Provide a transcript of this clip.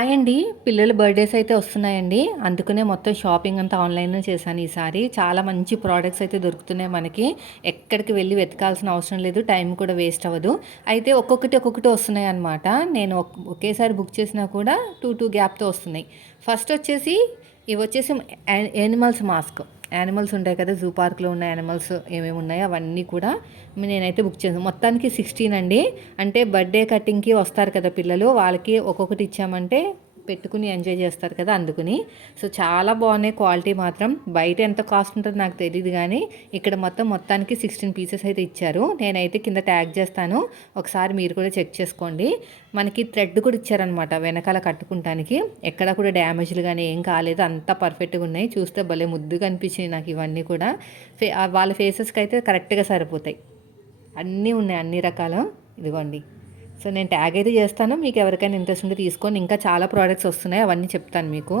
Hi అండి. పిల్లల birthdays అయితే వస్తున్నాయండి. అందుకనే మొత్తం షాపింగ్ అంతా ఆన్‌లైన్‌లో చేశాను ఈసారి. చాలా మంచి ప్రొడక్ట్స్ అయితే దొరుకుతున్నాయి మనకి. ఎక్కడికి వెళ్లి వెతకాల్సిన అవసరం లేదు. టైం కూడా వేస్ట్ అవ్వదు. అయితే ఒక్కొక్కటి వస్తున్నాయన్నమాట. నేను ఒకేసారి బుక్ చేసినా కూడా 2 గ్యాప్‌తో వస్తున్నాయి. ఫస్ట్ వచ్చేసి ఇవొచ్చేసి యానిమల్స్ మాస్క్. యానిమల్స్ ఉంటాయి కదా! జూ పార్క్‌లో ఉన్న యానిమల్స్ ఏమేమి ఉన్నాయో అవన్నీ కూడా నేనైతే బుక్ చేశాను. మొత్తానికి 16 అండి. అంటే బర్త్‌డే కటింగ్‌కి వస్తారు కదా పిల్లలు, వాళ్ళకి ఒక్కొక్కటి ఇచ్చామంటే పెట్టుకుని ఎంజాయ్ చేస్తారు కదా! అందుకని. సో, చాలా బాగున్నాయి క్వాలిటీ మాత్రం. బయట ఎంత కాస్ట్ ఉంటదో నాకు తెలీదు గానీ, ఇక్కడ మొత్తానికి 16 పీసెస్ అయితే ఇచ్చారు. నేనైతే కింద ట్యాగ్ చేస్తాను. ఒకసారి మీరు కూడా చెక్ చేసుకోండి. మనకి థ్రెడ్ కూడా ఇచ్చారనమాట వెనకాల కట్టుకుంటానికి. ఎక్కడ కూడా డ్యామేజ్‌లు గానీ ఏం కాలేదు. అంతా పర్ఫెక్ట్‌గా ఉన్నాయి. చూస్తే భలే ముద్దుగా అనిపించినాయి నాకు ఇవన్నీ కూడా. వాళ్ళ ఫేసెస్‌కి అయితే కరెక్ట్‌గా సరిపోతాయి. అన్నీ ఉన్నాయి, అన్ని రకాలు. ఇదిగోండి. సో, నేను ట్యాగ్ అయితే చేస్తాను. మీకు ఎవరికైనా ఇంట్రెస్ట్ ఉంటే తీసుకోండి. ఇంకా చాలా ప్రొడక్ట్స్ వస్తున్నాయి. అవన్నీ చెప్తాను మీకు.